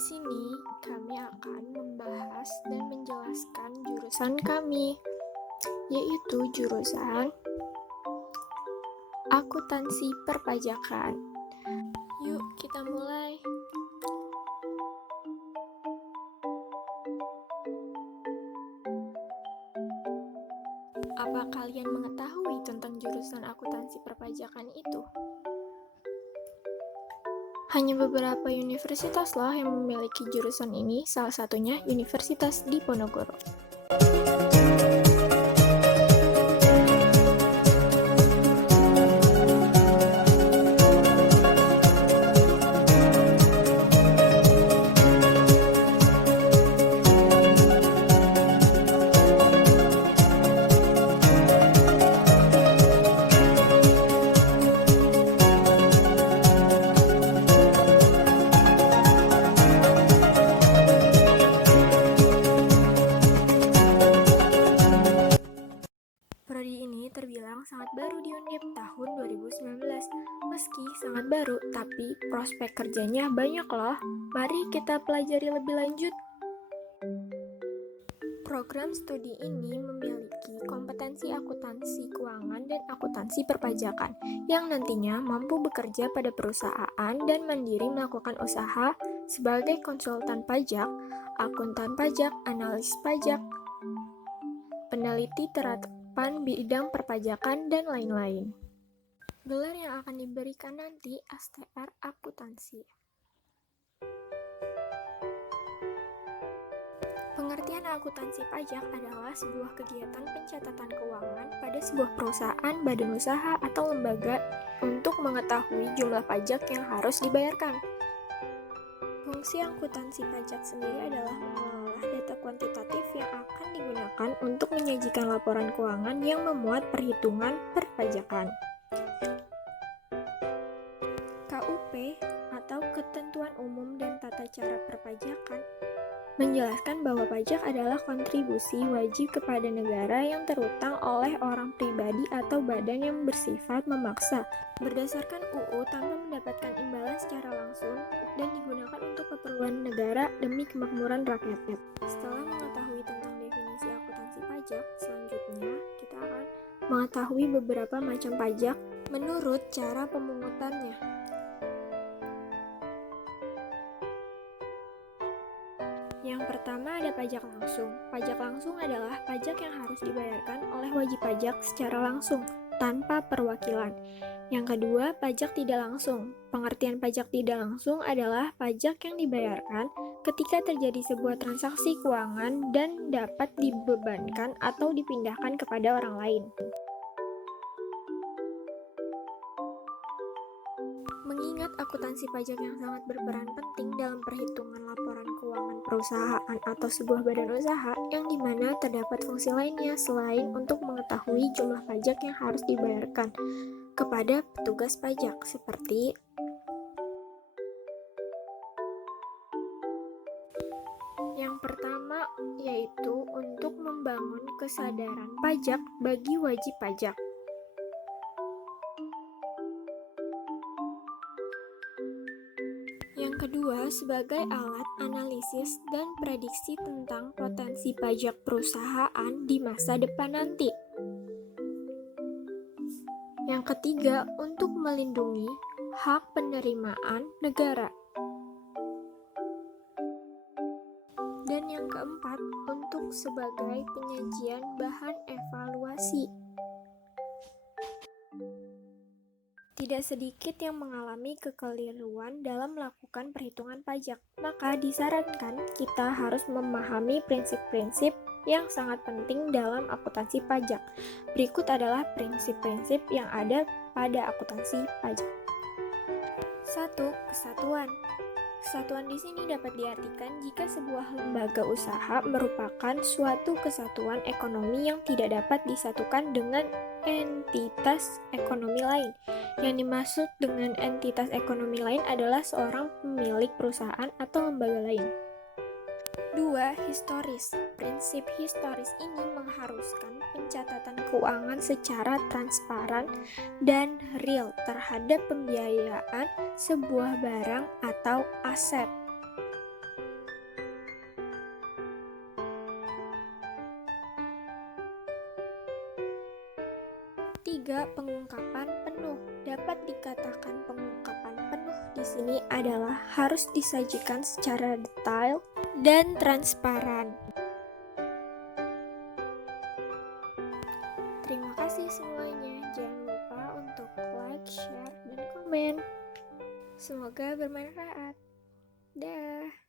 sini kami akan membahas dan menjelaskan jurusan kami, yaitu jurusan Akuntansi Perpajakan. Yuk kita mulai. Apa kalian mengetahui tentang jurusan akuntansi perpajakan itu? Hanya beberapa universitas loh yang memiliki jurusan ini, salah satunya Universitas Diponegoro. Prodi ini terbilang sangat baru di Undip tahun 2019. Meski sangat baru, tapi prospek kerjanya banyak loh. Mari kita pelajari lebih lanjut. Program studi ini memiliki kompetensi akuntansi keuangan dan akuntansi perpajakan yang nantinya mampu bekerja pada perusahaan dan mandiri melakukan usaha sebagai konsultan pajak, akuntan pajak, analis pajak, peneliti terapan bidang perpajakan, dan lain-lain. Gelar yang akan diberikan nanti STR Akuntansi. Pengertian akuntansi pajak adalah sebuah kegiatan pencatatan keuangan pada sebuah perusahaan, badan usaha, atau lembaga untuk mengetahui jumlah pajak yang harus dibayarkan. Fungsi akuntansi pajak sendiri adalah mengelola data kuantitatif yang akan digunakan untuk menyajikan laporan keuangan yang memuat perhitungan perpajakan. KUP atau Ketentuan Umum dan Tata Cara Perpajakan menjelaskan bahwa pajak adalah kontribusi wajib kepada negara yang terutang oleh orang pribadi atau badan yang bersifat memaksa berdasarkan UU tanpa mendapatkan imbalan secara langsung dan digunakan untuk keperluan negara demi kemakmuran rakyatnya. Setelah mengetahui tentang definisi akuntansi pajak, selanjutnya kita akan mengetahui beberapa macam pajak menurut cara pemungutannya. Yang pertama ada pajak langsung. Pajak langsung adalah pajak yang harus dibayarkan oleh wajib pajak secara langsung, tanpa perwakilan. Yang kedua, pajak tidak langsung. Pengertian pajak tidak langsung adalah pajak yang dibayarkan ketika terjadi sebuah transaksi keuangan dan dapat dibebankan atau dipindahkan kepada orang lain. Mengingat akuntansi pajak yang sangat berperan penting dalam perhitungan laporan keuangan perusahaan atau sebuah badan usaha, yang dimana terdapat fungsi lainnya selain untuk mengetahui jumlah pajak yang harus dibayarkan kepada petugas pajak, seperti yang pertama yaitu untuk membangun kesadaran pajak bagi wajib pajak. Yang kedua, sebagai alat analisis dan prediksi tentang potensi pajak perusahaan di masa depan nanti. Yang ketiga, untuk melindungi hak penerimaan negara. Dan yang keempat, untuk sebagai penyajian bahan evaluasi. Tidak sedikit yang mengalami kekeliruan dalam melakukan perhitungan pajak, maka disarankan kita harus memahami prinsip-prinsip yang sangat penting dalam akuntansi pajak. Berikut adalah prinsip-prinsip yang ada pada akuntansi pajak. 1. Kesatuan. Kesatuan di sini dapat diartikan jika sebuah lembaga usaha merupakan suatu kesatuan ekonomi yang tidak dapat disatukan dengan entitas ekonomi lain. Yang dimaksud dengan entitas ekonomi lain adalah seorang pemilik perusahaan atau lembaga lain. 2. Historis. Prinsip historis ini mengharuskan pencatatan keuangan secara transparan dan real terhadap pembiayaan sebuah barang atau aset. Ketiga, pengungkapan penuh. Dapat dikatakan pengungkapan penuh di sini adalah harus disajikan secara detail dan transparan. Terima kasih semuanya. Jangan lupa untuk like, share, dan komen. Semoga bermanfaat. Dah.